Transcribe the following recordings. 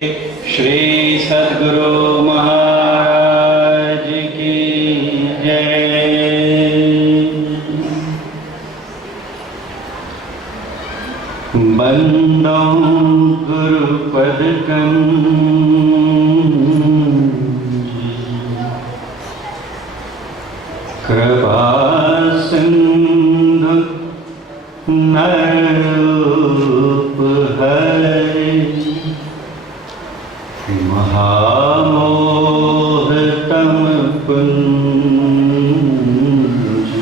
श्री सद्गुरु महाराज की जय। बंदो गुरुपद कृपा सिंधु नरूप हरि महामोह तम कुंज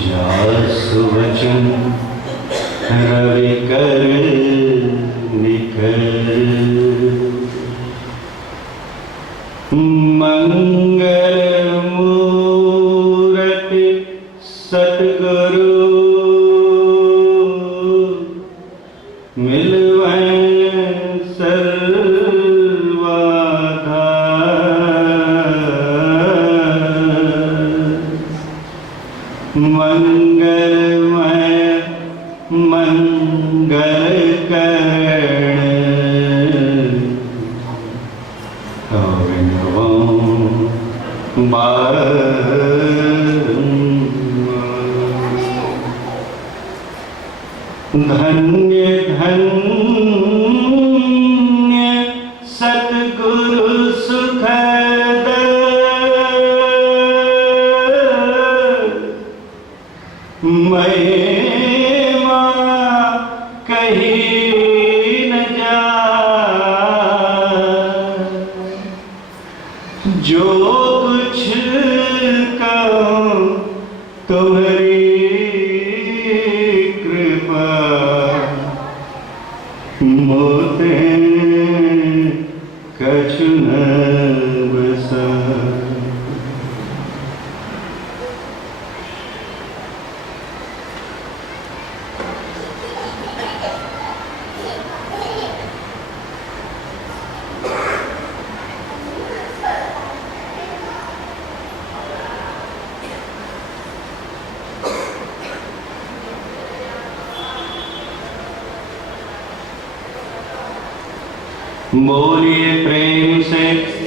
जासु वचन रवि कर निकर मंगल मूर्ति सतगुरु मिलवै मंगलमय मंगल करण धन्य धन्य सतगुरु सुखद महिमा कही न जाए। जो कुछ कहूँ तुम्हारी कृपा मोते कछु न बसा। बोलिए प्रेम से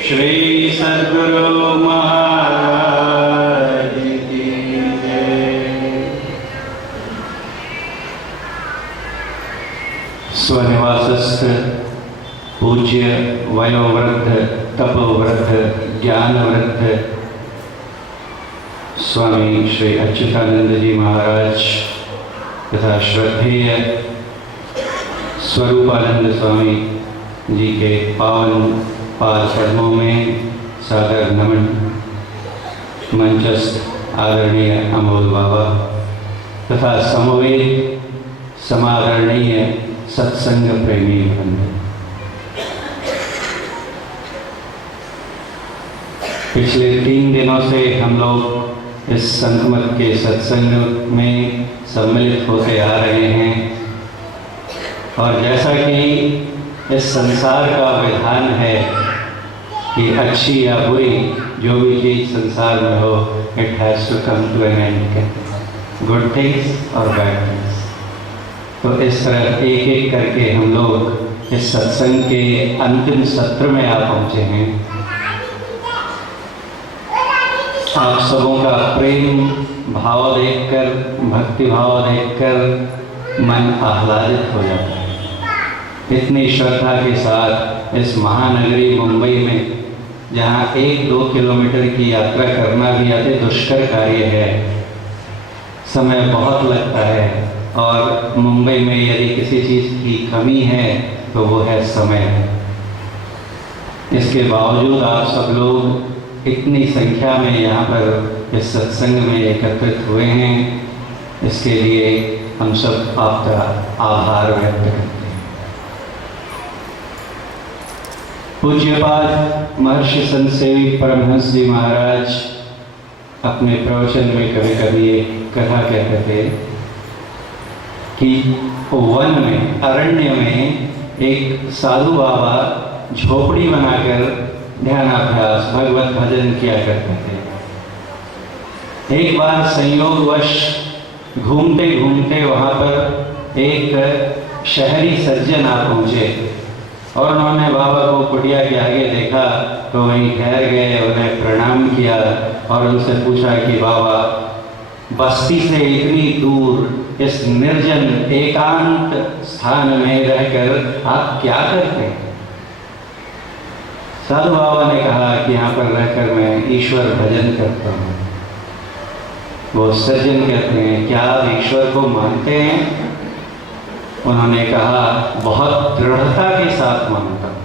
श्री सद्गुरु महाराज की जय। स्वनिवासस्थ पूज्य वयोवृद्ध तपोवृद्ध ज्ञानवृद्ध स्वामी श्री अच्युतानंद जी महाराज तथा श्रद्धेय स्वरूपानंद स्वामी जी के पावन पाद पद्मों में सादर नमन। मंचस्थ आदरणीय अमोल बाबा तथा समवेत समादरणीय सत्संग प्रेमी बंधु, पिछले 3 दिनों से हम लोग इस संगमत के सत्संग में सम्मिलित होते आ रहे हैं और जैसा कि इस संसार का विधान है कि अच्छी या बुरी जो भी चीज़ संसार में हो, it has to come to an end, good things और बैड थिंग्स। तो इस तरह एक एक करके हम लोग इस सत्संग के अंतिम सत्र में आ पहुँचे हैं। आप सबों का प्रेम भाव देखकर, भक्ति भाव देखकर मन आह्लादित हो जाता है। इतनी श्रद्धा के साथ इस महानगरी मुंबई में, जहाँ 1-2 किलोमीटर की यात्रा करना भी अति दुष्कर कार्य है, समय बहुत लगता है और मुंबई में यदि किसी चीज़ की कमी है तो वो है समय। इसके बावजूद आप सब लोग इतनी संख्या में यहाँ पर इस सत्संग में एकत्रित हुए हैं, इसके लिए हम सब आपका आभार व्यक्त करते हैं। पूज्यपाद महर्षि संत सेवी परमहंस जी महाराज अपने प्रवचन में कभी कभी एक कथा कहते थे कि वन में, अरण्य में एक साधु बाबा झोपड़ी बनाकर ध्यानाभ्यास भगवत भजन किया करते थे। एक बार संयोगवश घूमते घूमते वहाँ पर एक शहरी सज्जन आ पहुँचे और उन्होंने बाबा को कुटिया के आगे देखा तो वहीं ठहर गए, उन्हें प्रणाम किया और उनसे पूछा कि बाबा, बस्ती से इतनी दूर इस निर्जन एकांत स्थान में रहकर आप क्या करते हैं? साधु बाबा ने कहा कि यहाँ पर रहकर मैं ईश्वर भजन करता हूँ। वो सज्जन कहते हैं, क्या आप ईश्वर को मानते हैं? उन्होंने कहा, बहुत दृढ़ता के साथ मानता हूँ।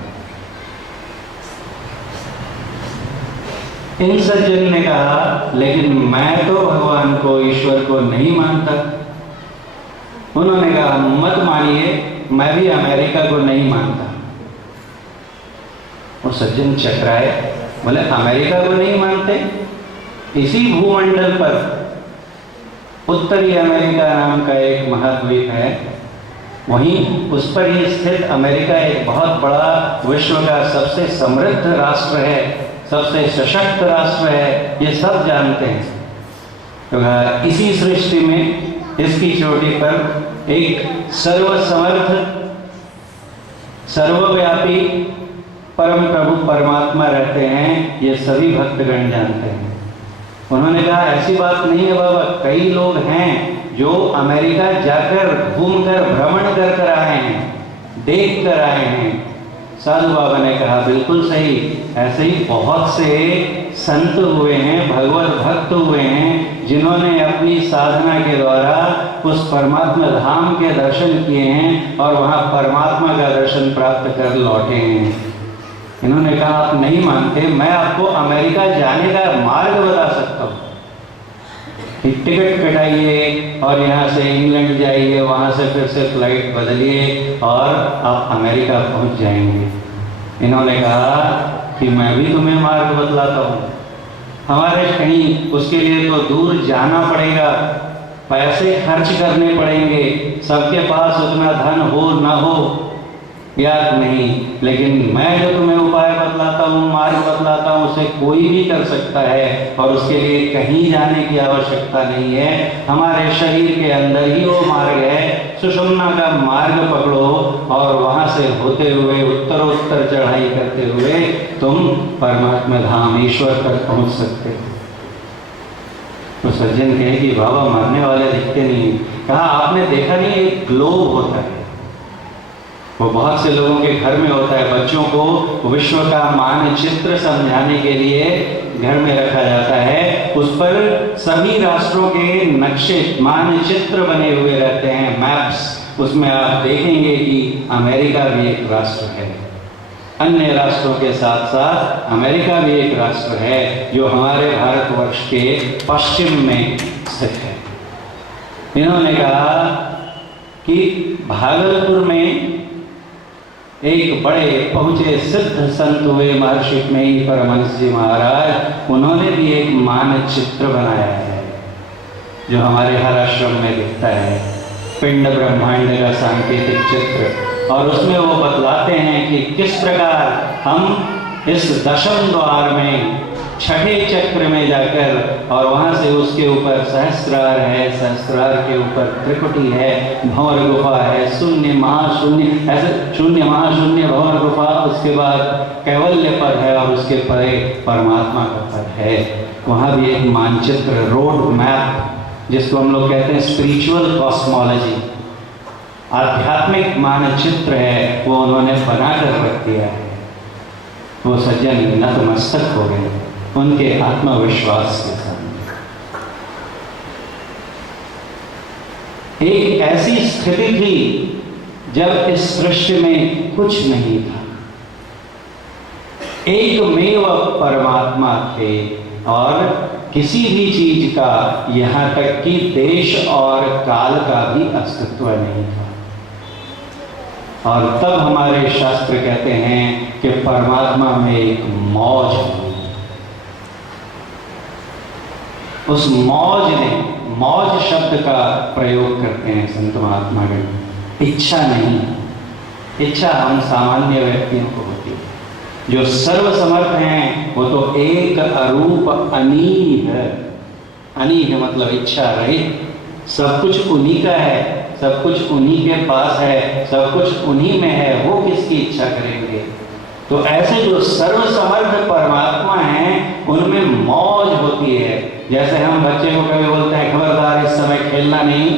इन सज्जन ने कहा, लेकिन मैं तो भगवान को, ईश्वर को नहीं मानता। उन्होंने कहा, मत मानिए, मैं भी अमेरिका को नहीं मानता। और सज्जन चकराए, बोले अमेरिका को नहीं मानते? इसी भूमंडल पर उत्तरी अमेरिका नाम का एक महाद्वीप है, वहीं उस पर ही स्थित अमेरिका एक बहुत बड़ा विश्व का सबसे समृद्ध राष्ट्र है, सबसे सशक्त राष्ट्र है, ये सब जानते हैं। तो इसी सृष्टि में इसकी चोटी पर एक सर्वसमर्थ, सर्वव्यापी परम प्रभु परमात्मा रहते हैं, ये सभी भक्तगण जानते हैं। उन्होंने कहा, ऐसी बात नहीं है बाबा, कई लोग हैं जो अमेरिका जाकर घूमकर भ्रमण कर आए हैं, देख कर आए हैं। साधु बाबा ने कहा, बिल्कुल सही, ऐसे ही बहुत से संत हुए हैं, भगवत भक्त हुए हैं, जिन्होंने अपनी साधना के द्वारा उस परमात्मा धाम के दर्शन किए हैं और वहाँ परमात्मा का दर्शन प्राप्त कर लौटे हैं। इन्होंने कहा, आप नहीं मानते, मैं आपको अमेरिका जाने का मार्ग बता सकता हूँ। टिकट कटाइए और यहाँ से इंग्लैंड जाइए, वहाँ से फिर से फ्लाइट बदलिए और आप अमेरिका पहुँच जाएंगे। इन्होंने कहा कि मैं भी तुम्हें मार्ग बतलाता हूँ। हमारे कहीं उसके लिए तो दूर जाना पड़ेगा, पैसे खर्च करने पड़ेंगे, सबके पास उतना धन हो ना हो याद नहीं, लेकिन मैं जो तुम्हें उपाय बतलाता हूँ, मार्ग बतलाता हूँ, उसे कोई भी कर सकता है और उसके लिए कहीं जाने की आवश्यकता नहीं है। हमारे शरीर के अंदर ही वो मार्ग है। सुषुम्ना का मार्ग पकड़ो और वहाँ से होते हुए उत्तरोत्तर चढ़ाई करते हुए तुम परमात्मा धाम ईश्वर तक पहुँच सकते हो। तो सज्जन कहे कि बाबा, मरने वाले दिखते नहीं। कहा, आपने देखा नहीं, एक ग्लोब होता है, वो बहुत से लोगों के घर में होता है। बच्चों को विश्व का मानचित्र समझाने के लिए घर में रखा जाता है। उस पर सभी राष्ट्रों के नक्शे, मानचित्र बने हुए रहते हैं, मैप्स। उसमें आप देखेंगे कि अमेरिका भी एक राष्ट्र है, अन्य राष्ट्रों के साथ साथ अमेरिका भी एक राष्ट्र है जो हमारे भारतवर्ष के पश्चिम में स्थित है। इन्होंने कहा कि भागलपुर में एक बड़े पहुँचे सिद्ध संत हुए महर्षि में परमहंस जी महाराज, उन्होंने भी एक मानचित्र बनाया है जो हमारे हर आश्रम में दिखता है, पिंड ब्रह्मांड का सांकेतिक चित्र। और उसमें वो बतलाते हैं कि किस प्रकार हम इस दशम द्वार में, छठे चक्र में जाकर और वहाँ से उसके ऊपर सहस्रार है, सहस्रार के ऊपर त्रिकुटी है, भंवर गुफा है, शून्य महाशून्य, ऐसे शून्य महाशून्य भंवर गुफा, उसके बाद कैवल्य पद है और उसके परे परमात्मा का पद है। वहाँ भी एक मानचित्र, रोड मैप, जिसको हम लोग कहते हैं स्पिरिचुअल कॉस्मोलॉजी, आध्यात्मिक मानचित्र है, वो उन्होंने बना कर रख दिया है। वो सज्जन नतमस्तक हो गए उनके आत्मविश्वास के सामने। एक ऐसी स्थिति थी जब इस सृष्टि में कुछ नहीं था, एकमेव परमात्मा थे और किसी भी चीज का, यहाँ तक कि देश और काल का भी अस्तित्व नहीं था। और तब हमारे शास्त्र कहते हैं कि परमात्मा में एक मौज है। उस मौज ने, मौज शब्द का प्रयोग करते हैं संत महात्मागण, इच्छा नहीं। इच्छा हम सामान्य व्यक्तियों को होती है। जो सर्वसमर्थ हैं वो तो एक अरूप अनीह, अनीह मतलब इच्छा रहित, सब कुछ उन्हीं का है, सब कुछ उन्हीं के पास है, सब कुछ उन्हीं में है, वो किसकी इच्छा करेंगे? तो ऐसे जो सर्वसमर्थ परमात्मा हैं उनमें मौज होती है। जैसे हम बच्चे को कभी बोलते हैं खबरदार इस समय खेलना नहीं,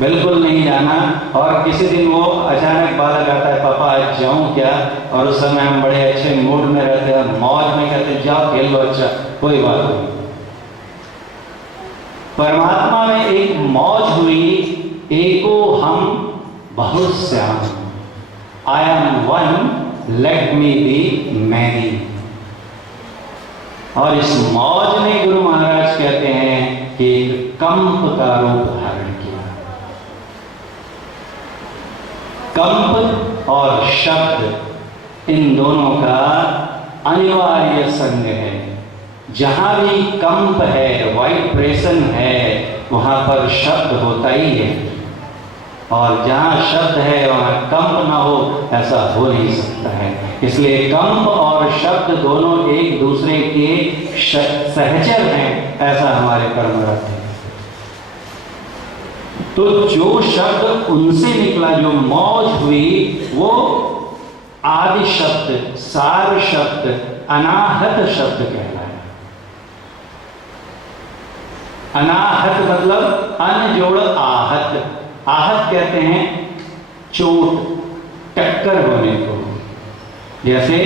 बिल्कुल नहीं जाना, और किसी दिन वो अचानक बालक आता है पापा आज जाऊं क्या, और उस समय हम बड़े अच्छे मूड में रहते हैं, मौज में कहते जाओ खेल लो, अच्छा कोई बात नहीं। परमात्मा में एक मौज हुई, एको हम बहुत श्याम, I am one let me be many. और इस मौज में गुरु महाराज कहते हैं कि एक कंप का रूप धारण किया। कंप और शब्द इन दोनों का अनिवार्य संग है। जहां भी कंप है, वाइब्रेशन है, वहां पर शब्द होता ही है, और जहां शब्द है वहां कंप ना हो ऐसा हो नहीं सकता है। इसलिए कंप और शब्द दोनों एक दूसरे के सहचर हैं, ऐसा हमारे परमरथ है। तो जो शब्द उनसे निकला, जो मौज हुई, वो आदि शब्द, सार शब्द, अनाहत शब्द कहलाया। अनाहत मतलब अन जोड़ आहत। आहत कहते हैं चोट, टक्कर होने को। जैसे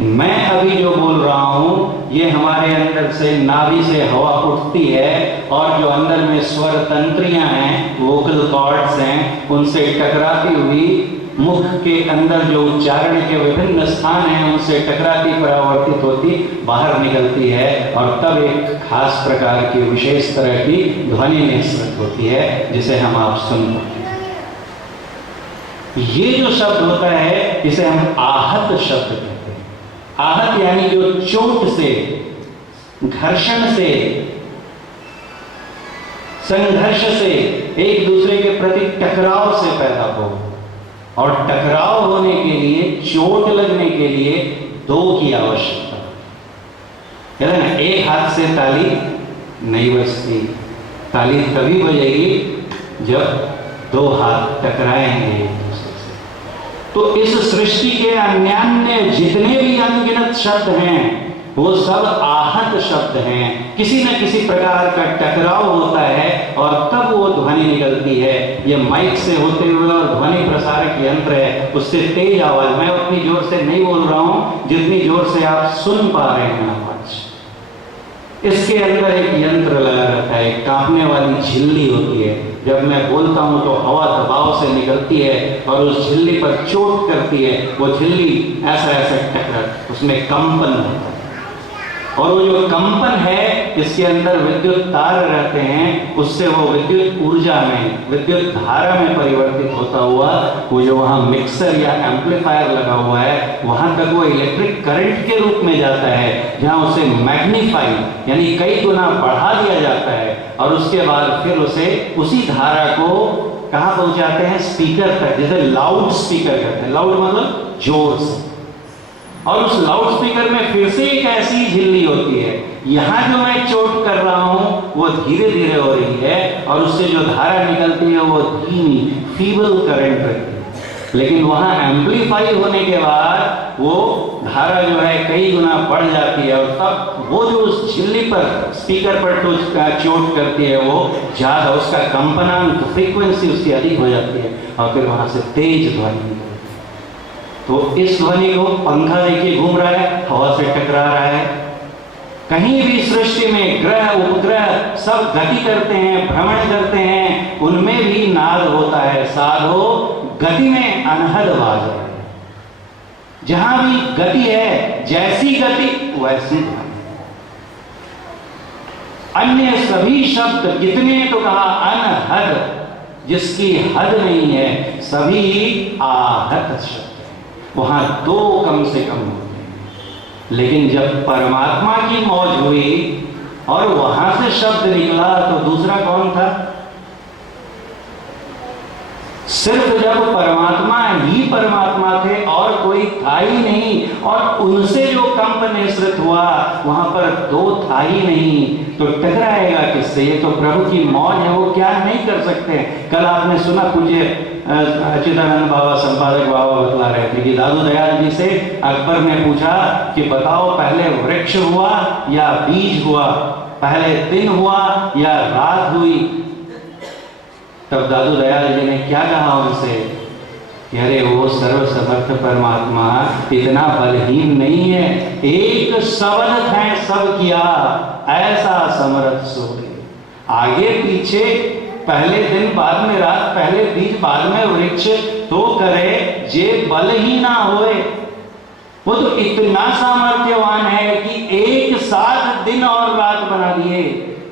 मैं अभी जो बोल रहा हूं, ये हमारे अंदर से नाभि से हवा उठती है, और जो अंदर में स्वर तंत्रियां हैं, वोकल कॉर्ड्स हैं, उनसे टकराती हुई मुख के अंदर जो उच्चारण के विभिन्न स्थान हैं उनसे टकराती, परावर्तित होती, बाहर निकलती है, और तब एक खास प्रकार की विशेष तरह की ध्वनि निःसृत होती है, जिसे हम आप सुन पाते हैं। ये जो शब्द होता है इसे हम आहत शब्द कहते हैं। आहत यानी जो चोट से, घर्षण से, संघर्ष से, एक दूसरे के प्रति टकराव से पैदा हो। और टकराव होने के लिए, चोट लगने के लिए दो की आवश्यकता है ना। एक हाथ से ताली नहीं बजती, ताली तभी बजेगी जब दो हाथ टकराएंगे एक दूसरे से। तो इस सृष्टि के अन्यान्य जितने भी अनगिनत शब्द हैं वो सब आहत शब्द हैं। किसी न किसी प्रकार का टकराव होता है और तब वो ध्वनि निकलती है। ये माइक से होते हुए और ध्वनि प्रसारक यंत्र है, उससे तेज आवाज, मैं उतनी जोर से नहीं बोल रहा हूं जितनी जोर से आप सुन पा रहे हैं आवाज। इसके अंदर एक यंत्र लगा रहता है, कांपने वाली झिल्ली होती है। जब मैं बोलता हूं तो हवा दबाव से निकलती है और उस झिल्ली पर चोट करती है। वो झिल्ली ऐसा ऐसा टकरा, उसमें कंपन होता है, और वो जो कंपन है इसके अंदर विद्युत तार रहते हैं, उससे वो विद्युत ऊर्जा में, विद्युत धारा में परिवर्तित होता हुआ वो जो वहाँ मिक्सर या एम्पलीफायर लगा हुआ है वहाँ तक वो इलेक्ट्रिक करंट के रूप में जाता है, जहाँ उसे मैग्नीफाई यानी कई गुना बढ़ा दिया जाता है, और उसके बाद फिर उसे उसी धारा को कहाँ पहुँचाते हैं, स्पीकर तक, जैसे लाउड स्पीकर कहते हैं। लाउड मतलब जोर से। और उस लाउड स्पीकर में फिर से एक ऐसी झिल्ली होती है, यहाँ जो मैं चोट कर रहा हूँ वो धीरे धीरे हो रही है, और उससे जो धारा निकलती है वो धीमी फीबल करंट रहती है। लेकिन वहाँ एम्पलीफाई होने के बाद वो धारा जो है कई गुना बढ़ जाती है, और तब वो जो उस झिल्ली पर, स्पीकर पर चोट करती है वो ज़्यादा, उसका कंपनांक, फ्रीक्वेंसी उसकी अधिक हो जाती है, और फिर वहाँ से तेज ध्वनि। तो इस ध्वनि को पंखा देखिए घूम रहा है, हवा से टकरा रहा है। कहीं भी सृष्टि में ग्रह उपग्रह सब गति करते हैं, भ्रमण करते हैं, उनमें भी नाद होता है। साधो गति में अनहद आवाज है। जहां भी गति है, जैसी गति वैसी ध्वनि। अन्य सभी शब्द कितने तो कहा अनहद, जिसकी हद नहीं है, सभी आहत शब्द, वहां दो कम से कम होते हैं। लेकिन जब परमात्मा की मौज हुई और वहां से शब्द निकला तो दूसरा कौन था? सिर्फ जब परमात्मा ही परमात्मा थे और कोई था ही नहीं, और उनसे जो कंप निसृत हुआ वहां पर दो था ही नहीं, तो टकराएगा किससे? ये तो प्रभु की मौज है, वो क्या नहीं कर सकते। कल आपने सुना पूज्य अच्युतानंद बाबा संपादक बाबा बतला रहे थे कि दादू दयाल जी से अकबर ने पूछा कि बताओ पहले वृक्ष हुआ या बीज हुआ, पहले दिन हुआ या रात हुई? तब दादू दयाल जी ने क्या कहा उनसे कि अरे वो सर्वसमर्थ परमात्मा इतना बलहीन नहीं है, एक शब्द है सब किया ऐसा समर्थ सोए। आगे पीछे, पहले दिन बाद में रात, पहले बीज बाद में वृक्ष, तो करे जे बल ही ना होए। वो तो इतना सामर्थ्यवान है कि एक साथ दिन और रात बना दिए,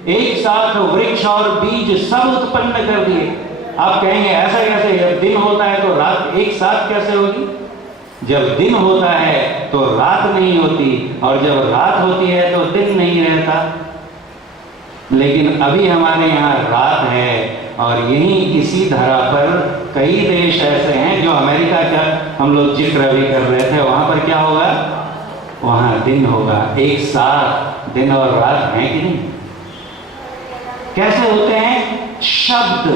एक साथ वृक्ष और बीज सब उत्पन्न कर दिए। आप कहेंगे ऐसा कैसे? जब दिन होता है तो रात एक साथ कैसे होगी? जब दिन होता है तो रात नहीं होती, और जब रात होती है तो दिन नहीं रहता। लेकिन अभी हमारे यहाँ रात है, और यहीं इसी धरा पर कई देश ऐसे हैं, जो अमेरिका का हम लोग जिक्र अभी कर रहे थे, वहां पर क्या होगा? वहां दिन होगा। एक साथ दिन और रात है कि नहीं? कैसे होते हैं? शब्द,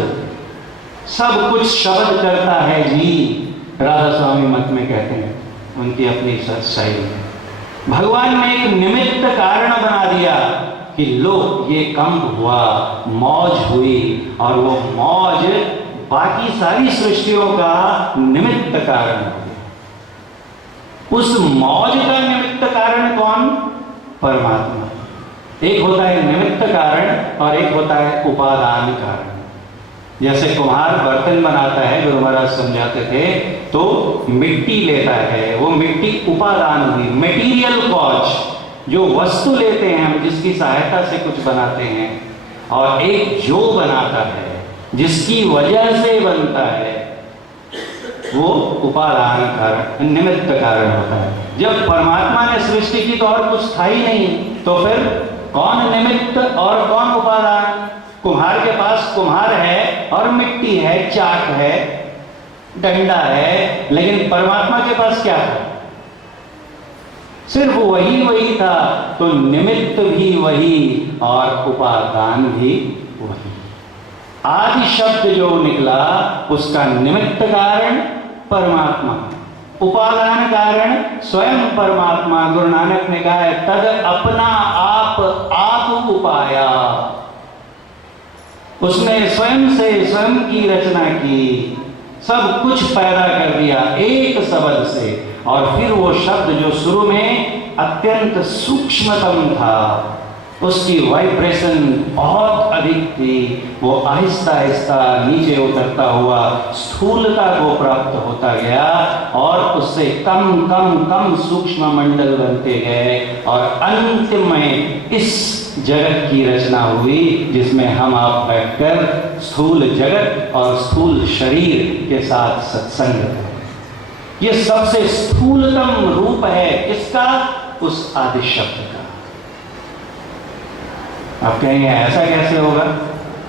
सब कुछ शब्द करता है जी, राधा स्वामी मत में कहते हैं, उनकी अपनी सच्चाई है। भगवान ने एक निमित्त कारण बना दिया कि लो ये कंप हुआ, मौज हुई, और वो मौज बाकी सारी सृष्टियों का निमित्त कारण हो गया। उस मौज का निमित्त कारण कौन? परमात्मा। एक होता है निमित्त कारण और एक होता है उपादान कारण। जैसे कुम्हार बर्तन बनाता है, गुरु महाराज समझाते थे, तो मिट्टी लेता है, वो मिट्टी उपादान हुई, मटेरियल कॉज, जो वस्तु लेते हैं हम, जिसकी सहायता से कुछ बनाते हैं, और एक जो बनाता है, जिसकी वजह से बनता है, वो उपादान कारण, निमित्त कारण होता है। जब परमात्मा ने सृष्टि की तो और कुछ था ही नहीं, तो फिर कौन निमित्त और कौन उपादान? कुम्हार के पास कुम्हार है और मिट्टी है, चाक है, डंडा है, लेकिन परमात्मा के पास क्या था? सिर्फ वही था। तो निमित्त भी वही और उपादान भी वही। आदि शब्द जो निकला उसका निमित्त कारण परमात्मा, उपादान कारण स्वयं परमात्मा। गुरु नानक ने कहा है तद अपना आप उपाया, उसने स्वयं से स्वयं की रचना की, सब कुछ पैदा कर दिया एक शब्द से। और फिर वो शब्द जो शुरू में अत्यंत सूक्ष्मतम था, उसकी वाइब्रेशन बहुत अधिक थी, वो आहिस्ता आहिस्ता नीचे उतरता हुआ स्थूलता को प्राप्त होता गया, और उससे कम कम कम सूक्ष्म मंडल बनते गए, और अंतिम में इस जगत की रचना हुई, जिसमें हम आप बैठकर स्थूल जगत और स्थूल शरीर के साथ सत्संग करें। ये सबसे स्थूलतम रूप है किसका? उस आदि शब्द का। आप कहेंगे ऐसा कैसे होगा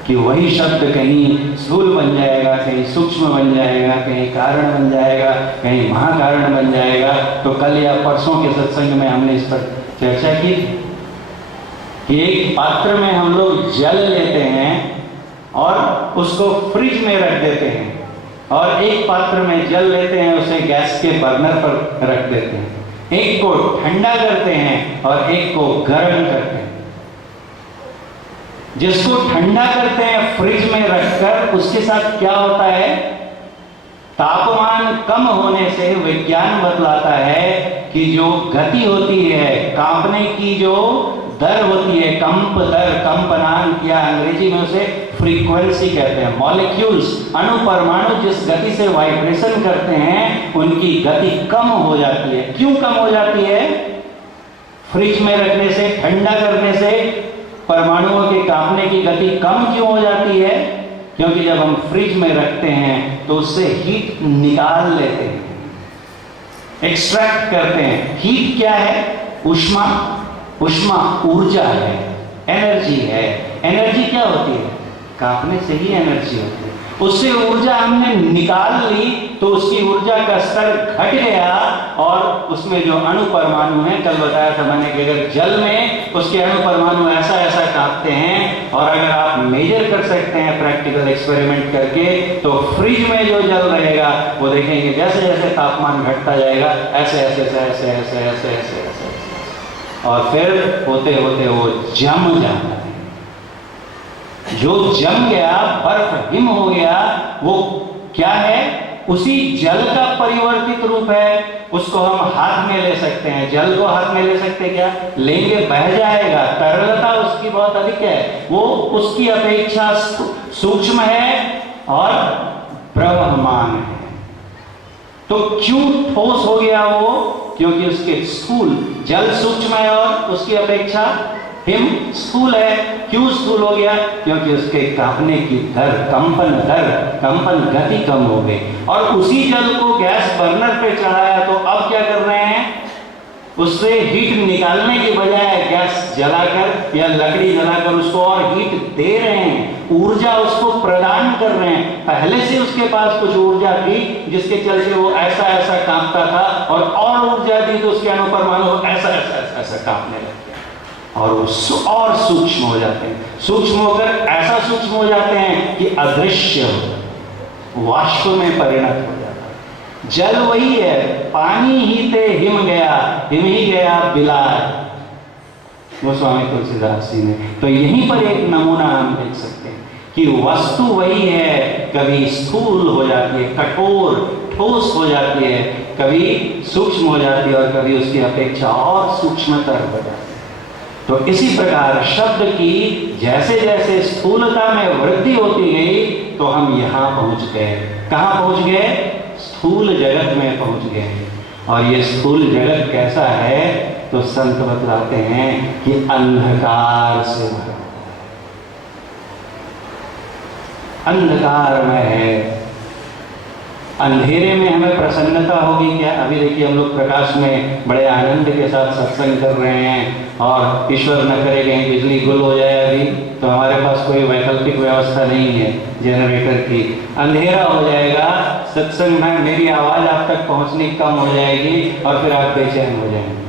कि वही शब्द कहीं स्थूल बन जाएगा, कहीं सूक्ष्म बन जाएगा, कहीं कारण बन जाएगा, कहीं महाकारण बन जाएगा? तो कल या परसों के सत्संग में हमने इस पर चर्चा की कि एक पात्र में हम लोग जल लेते हैं और उसको फ्रिज में रख देते हैं, और एक पात्र में जल लेते हैं, उसे गैस के बर्नर पर रख देते हैं। एक को ठंडा करते हैं और एक को गर्म करते हैं। जिसको ठंडा करते हैं फ्रिज में रखकर, उसके साथ क्या होता है? तापमान कम होने से विज्ञान बतलाता है कि जो गति होती है, कांपने की जो दर होती है, कंप दर, कंपनांक, या अंग्रेजी में उसे फ्रीक्वेंसी कहते हैं। मॉलिक्यूल्स, अणु परमाणु जिस गति से वाइब्रेशन करते हैं, उनकी गति कम हो जाती है। क्यों कम हो जाती है? फ्रिज में रखने से, ठंडा करने से परमाणुओं के कांपने की गति कम क्यों हो जाती है? क्योंकि जब हम फ्रिज में रखते हैं तो उससे हीट निकाल लेते हैं, एक्सट्रैक्ट करते हैं। हीट क्या है? उष्मा। उष्मा ऊर्जा है, एनर्जी है। एनर्जी क्या होती है? कांपने से ही एनर्जी होती है। उससे ऊर्जा हमने निकाल ली तो उसकी ऊर्जा का स्तर घट गया और उसमें जो अणु परमाणु हैं, कल बताया था मैंने कि अगर जल में उसके अणु परमाणु ऐसा ऐसा कांपते हैं, और अगर आप मेजर कर सकते हैं प्रैक्टिकल एक्सपेरिमेंट करके, तो फ्रिज में जो जल रहेगा वो देखेंगे जैसे जैसे तापमान घटता जाएगा ऐसे ऐसे ऐसे ऐसे ऐसे ऐसे ऐसे ऐसे, और फिर होते होते वो जम जाता है। जो जम गया, बर्फ हिम हो गया, वो क्या है? उसी जल का परिवर्तित रूप है। उसको हम हाथ में ले सकते हैं, जल को हाथ में ले सकते हैं, क्या लेंगे? बह जाएगा। तरलता उसकी बहुत अधिक है, वो उसकी अपेक्षा सूक्ष्म है और प्रवहमान है। तो क्यों ठोस हो गया वो? क्योंकि उसके स्थूल, जल सूक्ष्म है और उसकी अपेक्षा हिम स्थूल है। क्यों स्थूल हो गया? क्योंकि उसके कांपने की दर, कंपन गति कम हो गई। और उसी जल को गैस बर्नर पे चढ़ाया, तो अब क्या कर रहे हैं? उससे हीट निकालने के बजाय गैस जलाकर या लकड़ी जलाकर उसको और हीट दे रहे हैं, ऊर्जा उसको प्रदान कर रहे हैं। पहले से उसके पास कुछ ऊर्जा थी जिसके चलते वो ऐसा ऐसा कांपता था, और ऊर्जा दी तो उसके अणु परमाणु ऐसा ऐसा ऐसा ऐसा कांपने लगते हैं, और वो और सूक्ष्म हो जाते हैं। सूक्ष्म होकर ऐसा सूक्ष्म हो जाते हैं कि अदृश्य हो जाते हैं, वाष्प में परिणत हो जाता है। जल वही है, पानी ही ते हिम गया, हिम ही गया बिलाय, गोस्वामी तुलसीदास जी ने। तो यहीं पर एक नमूना हम देख सकते हैं कि वस्तु वही है, कभी स्थूल हो जाती है, कठोर ठोस हो जाती है, कभी सूक्ष्म हो जाती है, और कभी उसकी अपेक्षा और सूक्ष्मतर हो जाती है। तो इसी प्रकार शब्द की जैसे जैसे स्थूलता में वृद्धि होती गई, तो हम यहाँ पहुंच गए। कहाँ पहुंच गए? स्थूल जगत में पहुंच गए। और ये स्थूल जगत कैसा है? तो संत बतलाते हैं कि अंधकार से भरा, अंधकार में है। अंधेरे में हमें प्रसन्नता होगी क्या? अभी देखिए हम लोग प्रकाश में बड़े आनंद के साथ सत्संग कर रहे हैं, और ईश्वर न करे कहीं बिजली गुल हो जाए अभी, तो हमारे पास कोई वैकल्पिक व्यवस्था नहीं है जनरेटर की। अंधेरा हो जाएगा, सत्संग में मेरी आवाज आप तक पहुंचनी कम हो जाएगी, और फिर आप बेचैन हो जाएंगे।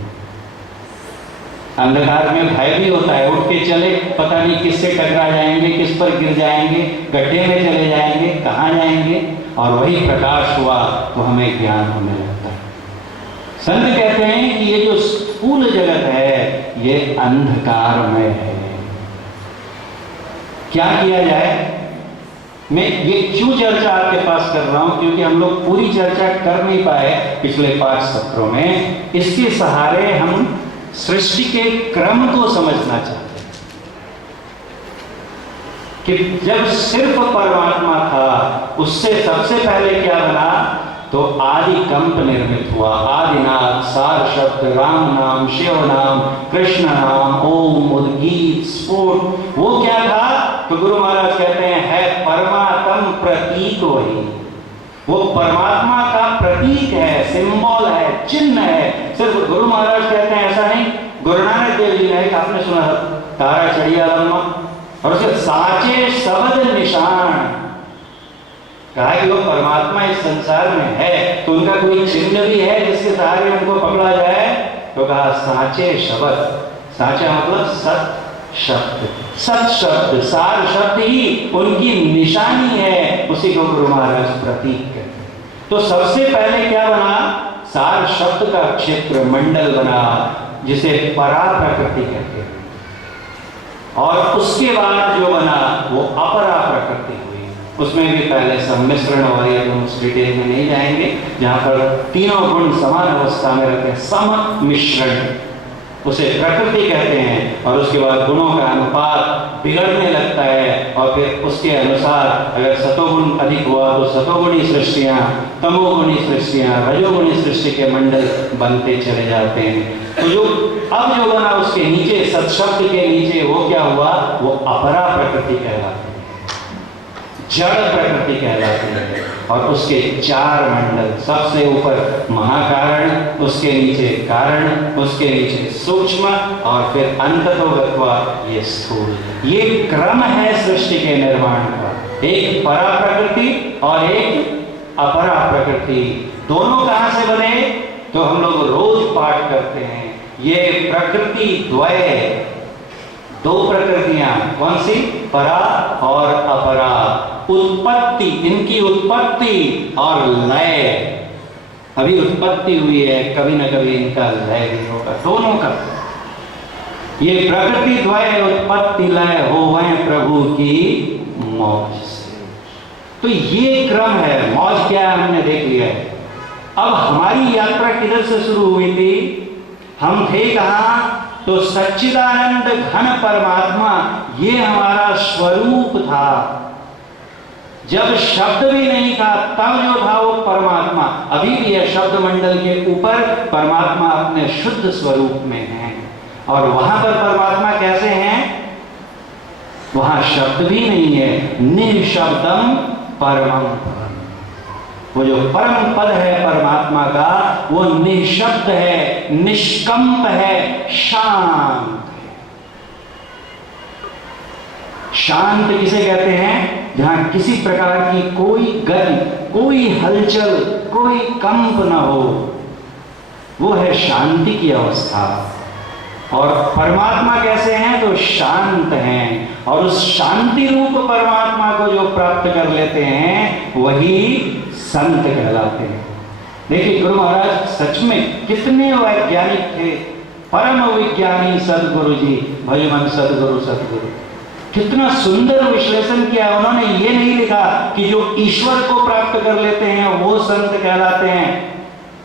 अंधकार में भय भी होता है, उठ के चले, पता नहीं किससे टकरा जाएंगे, किस पर गिर जाएंगे, गड्ढे में चले जाएंगे, कहाँ जाएंगे। और वही प्रकाश हुआ तो हमें ज्ञान होने लगता है। संत कहते हैं कि ये जो स्थूल जगत है, ये अंधकारमय है। क्या किया जाए? मैं ये क्यों चर्चा आपके पास कर रहा हूं? क्योंकि हम लोग पूरी चर्चा कर नहीं पाए पिछले 5 सत्रों में। इसके सहारे हम सृष्टि के क्रम को समझना चाहते हैं कि जब सिर्फ परमात्मा था, उससे सबसे पहले क्या बना? तो आदि कंप निर्मित हुआ। आदिनाथ, सार शब्द, राम नाम, शिव नाम, कृष्ण नाम, ओम, उद्गीत, स्फुट, वो क्या था? तो गुरु महाराज कहते हैं है परमात्म प्रतीक वही। वो परमात्मा का प्रतीक है, सिंबल है, चिन्ह है। सिर्फ गुरु महाराज कहते हैं ऐसा नहीं। गुरु नानक देव जी ने, आपने सुना तारा चढ़िया लम्मा, और उसके साचे शब्द निशान, कहा कि वो परमात्मा इस संसार में है, तो उनका कोई चिन्ह भी है जिसके सहारे उनको पकड़ा जाए। तो कहा साचे शब्द, साचा मतलब सत शब्द, सत शब्द, सार शब्द ही उनकी निशानी है, उसी को गुरु महाराज प्रतीक कहते हैं। तो सबसे पहले क्या बना? सार शब्द का क्षेत्र मंडल बना, जिसे परा प्रकृति कहते हैं। और उसके बाद जो बना वो अपरा प्रकृति हुई। उसमें भी पहले सम्मिश्रण हो रही है, तो उस डिटेल में नहीं जाएंगे, जहां पर तीनों गुण समान अवस्था में रहते हैं, सम मिश्रण, उसे प्रकृति कहते हैं। और उसके बाद गुणों का अनुपात बिगड़ने लगता है, और फिर उसके अनुसार अगर सतोगुण अधिक हुआ तो सतोगुणी सृष्टियां, तमोगुणी सृष्टियां, रजोगुणी सृष्टि के मंडल बनते चले जाते हैं। तो जो अब जो बना उसके नीचे, सत्शब्द के नीचे, वो क्या हुआ? वो अपरा प्रकृति कहलाती है, जड़ प्रकृति कहलाती है। और उसके 4 मंडल, सबसे ऊपर महाकारण, उसके नीचे कारण, उसके नीचे सूक्ष्म, और फिर अंततोगत्वा ये स्थूल। ये क्रम है सृष्टि के निर्माण का, एक परा प्रकृति और एक अपरा प्रकृति। दोनों कहां से बने? तो हम लोग रोज पाठ करते हैं। ये प्रकृति द्वय, दो प्रकृतियां, कौन सी? परा और अपरा। उत्पत्ति, इनकी उत्पत्ति और लय। अभी उत्पत्ति हुई है, कभी न कभी इनका लय भी होगा, दोनों का। ये प्रकृति द्वय उत्पत्ति लय होवे प्रभु की मौज से। तो ये क्रम है। मौज क्या है हमने देख लिया है। अब हमारी यात्रा किधर से शुरू हुई थी? हम थे कहां? तो सच्चिदानंद घन परमात्मा, ये हमारा स्वरूप था। जब शब्द भी नहीं था तब जो था वो परमात्मा। अभी भी है, शब्द मंडल के ऊपर परमात्मा अपने शुद्ध स्वरूप में है। और वहां पर परमात्मा कैसे हैं? वहां शब्द भी नहीं है। निःशब्दम परमं पदम। वो जो परम पद है परमात्मा का, वो निःशब्द है, निष्कंप है, शांत है। शांत किसे कहते हैं? जहां किसी प्रकार की कोई गति, कोई हलचल, कोई कंप न हो, वो है शांति की अवस्था। और परमात्मा कैसे हैं? तो शांत हैं। और उस शांति रूप परमात्मा को जो प्राप्त कर लेते हैं वही संत कहलाते हैं। देखिए गुरु महाराज सच में कितने वैज्ञानिक थे। परम विज्ञानी सदगुरु जी, भजमन सदगुरु सदगुरु। कितना सुंदर विश्लेषण किया उन्होंने। ये नहीं लिखा कि जो ईश्वर को प्राप्त कर लेते हैं वो संत कहलाते हैं।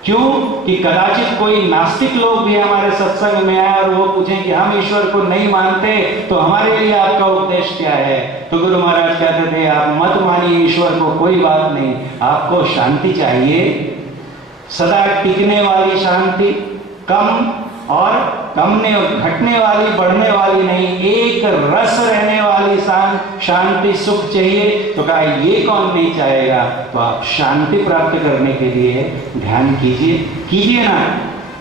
क्यों? कि कदाचित कोई नास्तिक लोग भी हमारे सत्संग में आए और वो पूछें कि हम ईश्वर को नहीं मानते, तो हमारे लिए आपका उपदेश क्या है? तो गुरु महाराज कहते थे, आप मत मानिए ईश्वर को, कोई बात नहीं, आपको शांति चाहिए, सदा टिकने वाली शांति, कम और कमने घटने वाली, बढ़ने वाली नहीं, एक रस रहने वाली शांति, सुख चाहिए। तो कहा ये कौन नहीं चाहेगा? तो आप शांति प्राप्त करने के लिए ध्यान कीजिए ना।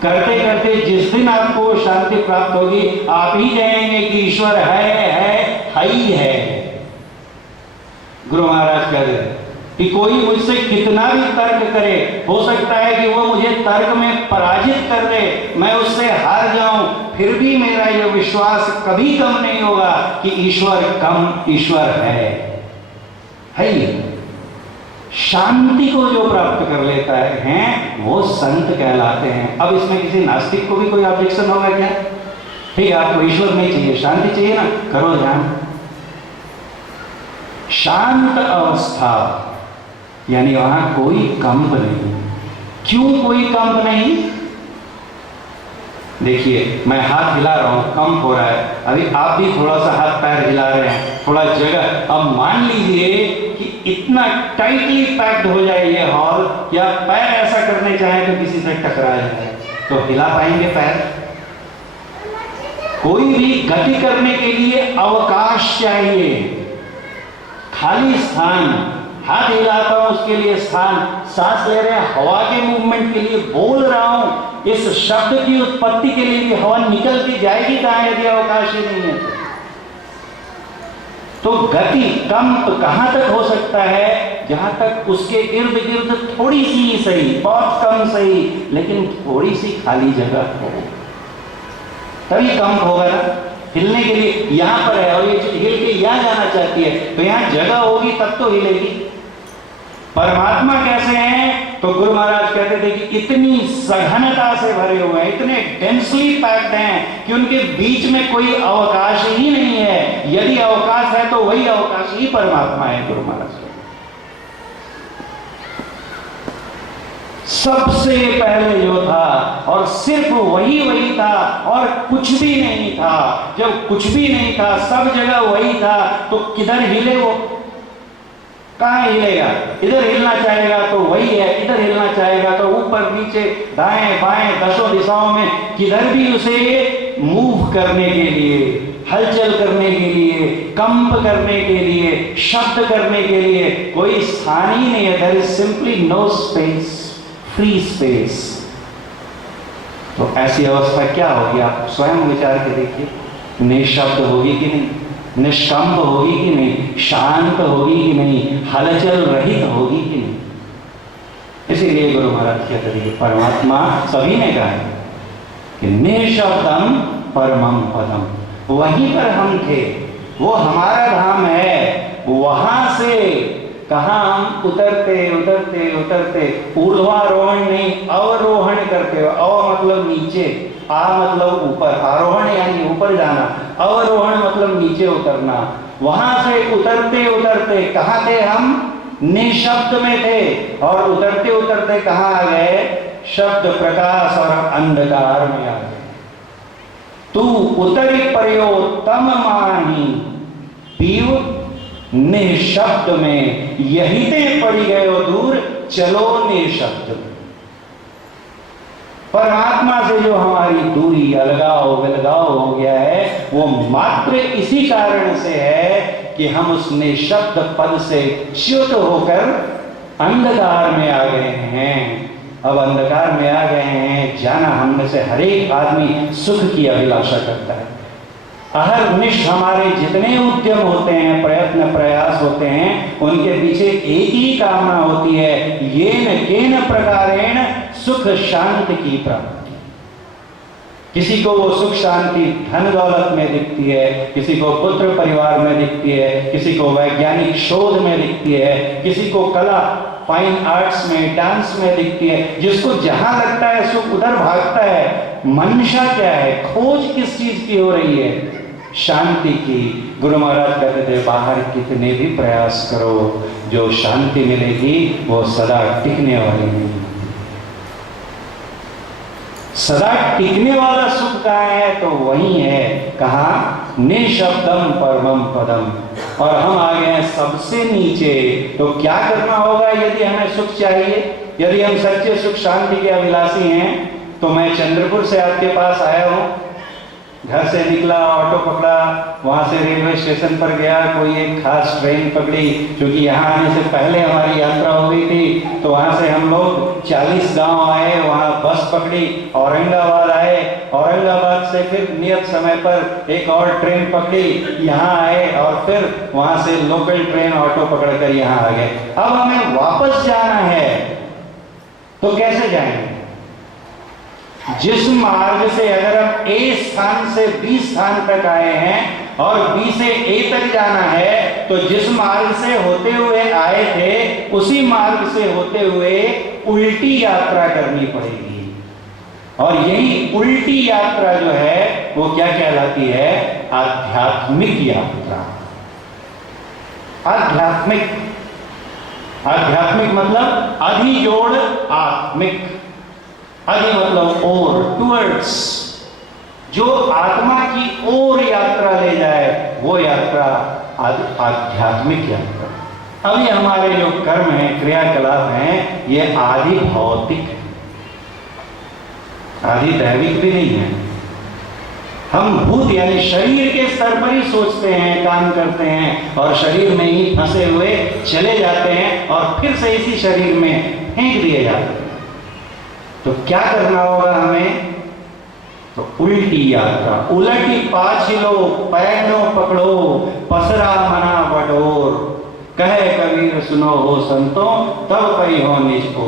करते करते जिस दिन आपको शांति प्राप्त होगी, आप ही कहेंगे कि ईश्वर है ही है। गुरु महाराज कह रहे कि कोई मुझसे कितना भी तर्क करे, हो सकता है कि वो मुझे तर्क में पराजित कर दे, मैं उससे हार जाऊं, फिर भी मेरा यह विश्वास कभी कम नहीं होगा कि ईश्वर है ही। शांति को जो प्राप्त कर लेता है वो संत कहलाते हैं। अब इसमें किसी नास्तिक को भी कोई ऑब्जेक्शन होगा क्या? ठीक है, आपको ईश्वर नहीं चाहिए, शांति चाहिए ना, करो ध्यान। शांत अवस्था यानी वहां कोई कंप नहीं। क्यों कोई कंप नहीं? देखिए मैं हाथ हिला रहा हूं, कंप हो रहा है। अभी आप भी थोड़ा सा हाथ पैर हिला रहे हैं, थोड़ा जगह। अब मान लीजिए कि इतना टाइटली पैक्ड हो जाए ये हॉल, या पैर ऐसा करने चाहे तो किसी से टकरा जाए, तो हिला पाएंगे पैर? कोई भी गति करने के लिए अवकाश चाहिए, खाली स्थान। हाथ हिलाता हूं उसके लिए स्थान, सांस ले रहे हैं हवा के मूवमेंट के लिए बोल रहा हूं, इस शब्द की उत्पत्ति के लिए भी हवा निकलती जाएगी कहां यदि अवकाश ही नहीं है? तो गति कंप कहां तक हो सकता है? जहां तक उसके इर्द गिर्द थोड़ी सी ही सही, बहुत कम सही, लेकिन थोड़ी सी खाली जगह हो, तभी कंप होगा ना। हिलने के लिए यहां पर है और ये हिल के यहां जाना चाहती है, तो यहां जगह होगी तब तो हिलेगी। परमात्मा कैसे हैं? तो गुरु महाराज कहते थे कि इतनी सघनता से भरे हुए हैं, इतने डेंसली पैक्ड हैं कि उनके बीच में कोई अवकाश ही नहीं है। यदि अवकाश है तो वही अवकाश ही परमात्मा है। गुरु महाराज सबसे पहले जो था और सिर्फ वही था और कुछ भी नहीं था। जब कुछ भी नहीं था, सब जगह वही था, तो किधर हिले वो? कहां हिलेगा? इधर हिलना चाहेगा तो वही है, इधर हिलना चाहेगा तो ऊपर नीचे दाएं बाएं दसों दिशाओं में, किधर भी उसे मूव करने के लिए, हलचल करने के लिए, कंप करने के लिए, शब्द करने के लिए कोई स्थान ही नहीं है। There is simply no space, free space. तो ऐसी अवस्था क्या होगी? आप स्वयं विचार के देखिए। निःशब्द होगी कि नहीं? निष्कंप होगी कि नहीं? शांत होगी कि नहीं? हलचल रहित होगी कि नहीं? इसीलिए गुरु महाराज कहते थे कि परमात्मा, सभी ने कहा है कि निःशब्दम परमम पदम, वहीं पर हम थे, वो हमारा धाम है। वहां से कहा हम उतरते उतरते उतरते, ऊर्ध्वारोहण नहीं अवरोहण करते हो। अव मतलब नीचे, आ मतलब ऊपर, आरोहण यानी ऊपर जाना, अवरोहण मतलब नीचे उतरना। वहां से उतरते उतरते कहाँ थे हम? निशब्द में थे। और उतरते उतरते कहाँ आ गए? शब्द प्रकाश और अंधकार में आ गए। तू उतरी पर्योत्तम माही, पीव निशब्द में, यही ते पड़ी गए हो दूर, चलो निशब्द में। परमात्मा से जो हमारी दूरी, अलगाव विलगाव हो गया है, वो मात्र इसी कारण से है कि हम उस निशब्द पद से च्युत होकर अंधकार में आ गए हैं। अब अंधकार में आ गए हैं, जाना हमने से हर एक आदमी सुख की अभिलाषा करता है। अहर्निश हमारे जितने उद्यम होते हैं, प्रयत्न प्रयास होते हैं, उनके पीछे एक ही कामना होती है, येन केन प्रकारेण सुख शांति की प्राप्ति। किसी को वो सुख शांति धन दौलत में दिखती है, किसी को पुत्र परिवार में दिखती है, किसी को वैज्ञानिक शोध में दिखती है, किसी को कला फाइन आर्ट्स में, डांस में दिखती है। जिसको जहां लगता है सुख उधर भागता है। मंशा क्या है? खोज किस चीज की हो रही है? शांति की। गुरु महाराज कहते थे बाहर कितने भी प्रयास करो, जो शांति मिलेगी वो सदा टिकने वाली नहीं। सदा टिकने वाला सुख कहाँ है? तो वही है, कहाँ? निशब्दम परमम पदम। और हम आ गए हैं सबसे नीचे। तो क्या करना होगा यदि हमें सुख चाहिए, यदि हम सच्चे सुख शांति के अभिलाषी हैं? तो मैं चंद्रपुर से आपके पास आया हूं, घर से निकला, ऑटो पकड़ा, वहां से रेलवे स्टेशन पर गया, कोई एक खास ट्रेन पकड़ी। क्योंकि यहाँ आने से पहले हमारी यात्रा हो गई थी, तो वहां से हम लोग 40 गांव आए, वहां बस पकड़ी, औरंगाबाद आए, औरंगाबाद से फिर नियत समय पर एक और ट्रेन पकड़ी, यहाँ आए, और फिर वहां से लोकल ट्रेन ऑटो पकड़कर यहाँ आ गए। अब हमें वापस जाना है, तो कैसे जाएंगे? जिस मार्ग से अगर हम ए स्थान से बी स्थान तक आए हैं और बी से ए तक जाना है, तो जिस मार्ग से होते हुए आए थे उसी मार्ग से होते हुए उल्टी यात्रा करनी पड़ेगी। और यही उल्टी यात्रा जो है वो क्या कहलाती है? आध्यात्मिक यात्रा। आध्यात्मिक, आध्यात्मिक मतलब अधिजोड़ आत्मिक। अधि मतलब ओर, टुवर्ड्स, जो आत्मा की ओर यात्रा ले जाए वो यात्रा आध्यात्मिक यात्रा। अभी हमारे जो कर्म हैं, क्रियाकलाप हैं, ये आदि भौतिक है, आदि दैविक भी नहीं है। हम भूत यानी शरीर के स्तर पर ही सोचते हैं, काम करते हैं और शरीर में ही फंसे हुए चले जाते हैं और फिर से इसी शरीर में फेंक दिए जाते हैं। तो क्या करना होगा हमें? तो उल्टी यात्रा, उलटी पाछिलो पैनो पकड़ो, पसरा मना बटोर, कहे कबीर सुनो हो संतो, तब कई हो निज को।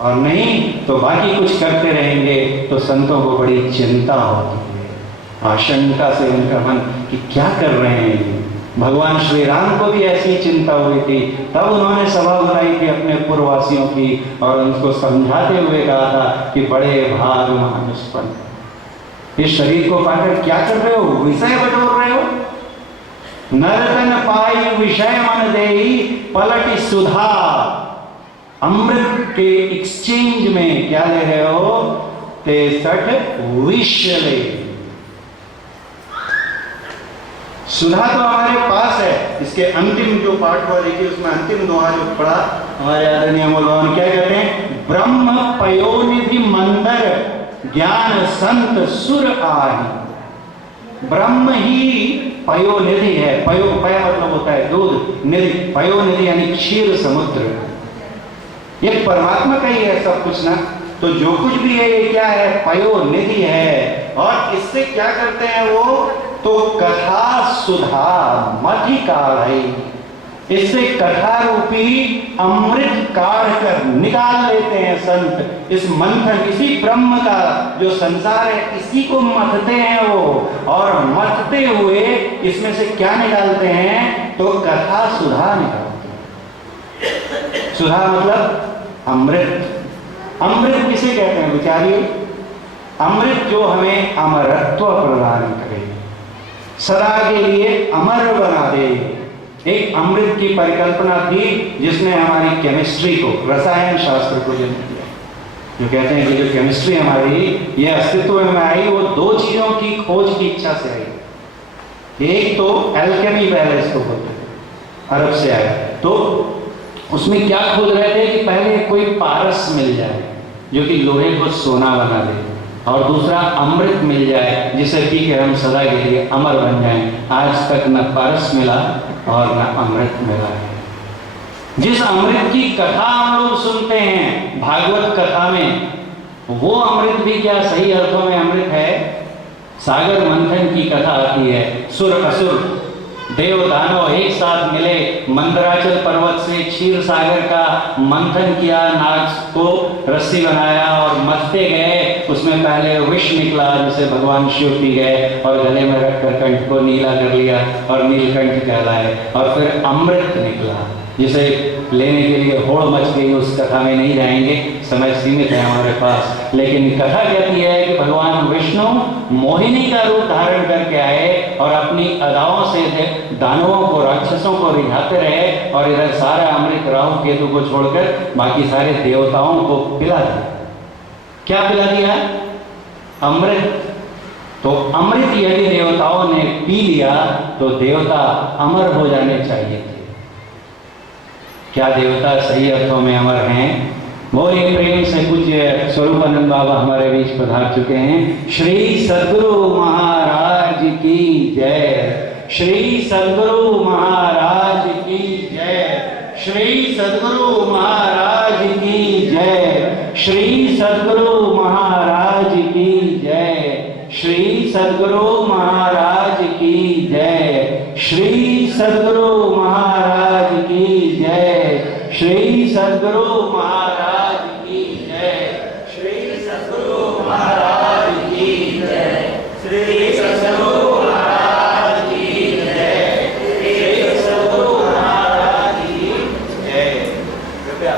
और नहीं तो बाकी कुछ करते रहेंगे तो संतों को बड़ी चिंता होती है, आशंका से उनका मन कि क्या कर रहे हैं। भगवान श्री राम को भी ऐसी चिंता हुई थी, तब उन्होंने सभा बुलाई थी अपने पूर्ववासियों की और उनको समझाते हुए कहा था कि बड़े भाग मानुषपन, इस शरीर को पाकर क्या कर रहे हो? विषय बटोर रहे हो। नरतन पाई विषय मन देई, पलटी सुधा। अमृत के एक्सचेंज में क्या ले रहे हो? 63 विष ले। सुधा तो हमारे पास है। इसके अंतिम जो पाठ हुआ देखिए, उसमें अंतिम दोहा जो पढ़ा हमारे आदरणीय भगवान क्या कहते हैं? ब्रह्म पयोनिधि मंदर ज्ञान संत सुर आहि। ब्रह्म ही पयोनिधि है। पयो पय मतलब होता है दूध, निधि पयोनिधि यानी क्षीर समुद्र। ये परमात्मा का ही है सब कुछ ना। तो जो कुछ भी है ये क्या है? पयोनिधि है। और इससे क्या करते हैं वो? तो कथा सुधा मधि काढ़ई, इससे कथा रूपी अमृत काढ़ कर निकाल लेते हैं संत। इस मंथन, इसी ब्रह्म का जो संसार है, इसी को मथते हैं वो, और मथते हुए इसमें से क्या निकालते हैं? तो कथा सुधा निकालते हैं। सुधा मतलब अमृत। अमृत किसे कहते हैं विचारिए? अमृत जो हमें अमरत्व प्रदान करे, सदा के लिए अमर बना दे। एक अमृत की परिकल्पना थी जिसने हमारी केमिस्ट्री को, रसायन शास्त्र को जन्म दिया। जो कहते हैं कि जो केमिस्ट्री हमारी ये अस्तित्व में आई, वो दो चीजों की खोज की इच्छा से आई। एक तो एल्केमी पहले इसको बोलते हैं, अरब से आया। तो उसमें क्या खोज रहे थे कि पहले कोई पारस मिल जाए जो कि लोहे को सोना बना दे, और दूसरा अमृत मिल जाए जिसे पी के हम सदा के लिए अमर बन जाएं। आज तक न पारस मिला और न अमृत मिला है। जिस अमृत की कथा हम लोग सुनते हैं भागवत कथा में, वो अमृत भी क्या सही अर्थों में अमृत है? सागर मंथन की कथा आती है, सुर असुर देव दानव एक साथ मिले, मंदराचल पर्वत से क्षीर सागर का मंथन किया, नाग को रस्सी बनाया और मथते गए। उसमें पहले विष निकला जिसे भगवान शिव पी गए और गले में रखकर कंठ को नीला कर लिया और नीलकंठ कहलाए, और फिर अमृत निकला जिसे लेने के लिए होड़ मच गई। उस कथा में नहीं जाएंगे, समय सीमित है हमारे पास। लेकिन कथा कहती है कि भगवान विष्णु मोहिनी का रूप धारण करके आए और अपनी अदाओं से दानवों को, राक्षसों को रिझाते रहे, और इधर सारा अमृत राहु केतु को छोड़कर बाकी सारे देवताओं को पिला दिया। क्या पिला दिया? अमृत। तो अमृत यदि देवताओं ने पी लिया तो देवता अमर हो जाने चाहिए थे। क्या देवता सही अर्थों में अमर हैं? बोलिए प्रेम से पूज्य स्वरूपानंद बाबा हमारे बीच पधार चुके हैं। श्री सद्गुरु महाराज की जय। श्री सद्गुरु महाराज की जय। श्री सद्गुरु महाराज की जय। श्री सद्गुरु महाराज की जय। श्री सद्गुरु महाराज की जय। श्री सद्गुरु महाराज की जय। श्री सद्गुरु महाराज की जय। श्री सद्गुरु महाराज की जय। श्री सद्गुरु महाराज की जय। श्री सद्गुरु महाराज की जय। कृपया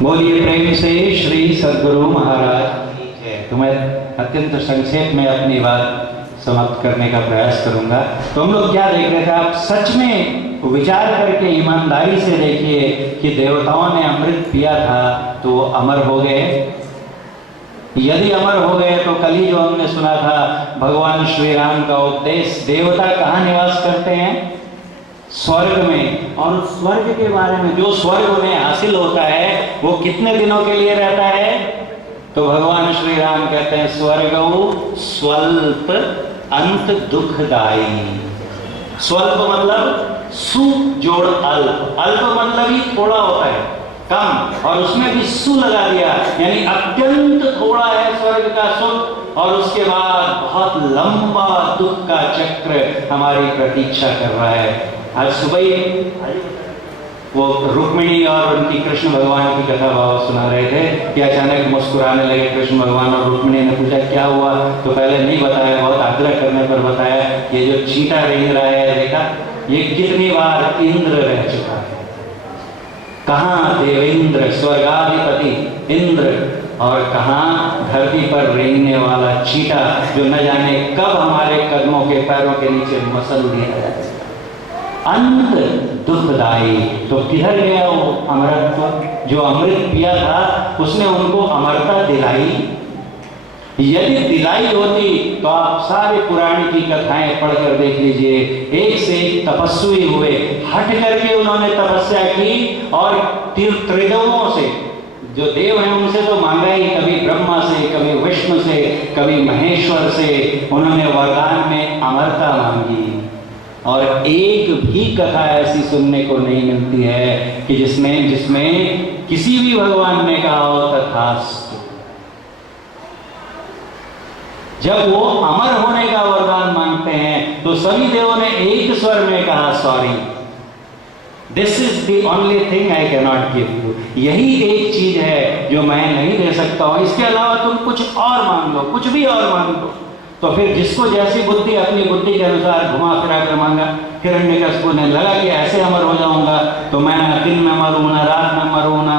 बोलिए प्रेम से श्री सद्गुरु महाराज की जय। तो मैं अत्यंत संक्षेप में अपनी बात समाप्त करने का प्रयास करूंगा। तो हम लोग क्या देख रहे थे? आप सच में विचार करके ईमानदारी से देखिए कि देवताओं ने अमृत पिया था तो वो अमर हो गए। यदि अमर हो गए तो कल ही जो हमने सुना था भगवान श्री राम का उपदेश, देवता कहाँ निवास करते हैं? स्वर्ग में। और स्वर्ग के बारे में, जो स्वर्ग उन्हें हासिल होता है वो कितने दिनों के लिए रहता है? तो भगवान श्री राम कहते हैं स्वर्गौ स्वल्प अंत दुखदाई। स्वल्प मतलब सु जोड़ अल्प, अल्प मतलब ही थोड़ा होता है, कम, और उसमें भी सु लगा दिया, यानी अत्यंत थोड़ा है स्वर्ग का सुख, और उसके बाद बहुत लंबा दुख का चक्र हमारी प्रतीक्षा कर रहा है। आज सुबह ही वो रुक्मिणी और उनकी कृष्ण भगवान की कथा बाबा सुना रहे थे कि अचानक मुस्कुराने लगे कृष्ण भगवान, और रुक्मिणी ने पूछा क्या हुआ? तो पहले नहीं बताया, बहुत आग्रह करने पर बताया, ये जो चींटा रेंग रहा है देखा, ये कितनी बार इंद्र रह चुका है। कहाँ देवेंद्र स्वर्गाधिपति इंद्र, और कहाँ धरती पर रेंगने वाला चींटा जो न जाने कब हमारे कदमों के पैरों के नीचे मसल दिया जाए। अंत दुखदाई। तो किधर गया वो अमरत्व? जो अमृत पिया था उसने उनको अमरता दिलाई। यदि दिलाई होती तो आप सारे पुराण की कथाएं पढ़कर देख लीजिए, एक से एक तपस्वी हुए, हट करके उन्होंने तपस्या की और त्रिदवों से, जो देव हैं उनसे तो मांगा ही, कभी ब्रह्मा से, कभी विष्णु से, कभी महेश्वर से उन्होंने वरदान में अमरता मांगी। और एक भी कथा ऐसी सुनने को नहीं मिलती है कि जिसमें किसी भी भगवान ने कहा हो तथास्तु। जब वो अमर होने का वरदान मांगते हैं तो सभी देवों ने एक स्वर में कहा sorry, this is the only thing I can not give you. यही एक चीज है जो मैं नहीं दे सकता हूं, इसके अलावा तुम कुछ और मांग लो, कुछ भी और मांग लो। तो फिर जिसको जैसी बुद्धि, अपनी बुद्धि के अनुसार घुमा फिरा कर मांगा। हिरण्यकशिपु ने लगा कि ऐसे अमर हो जाऊंगा तो मैं न दिन में मरूं, न रात में मरूं, न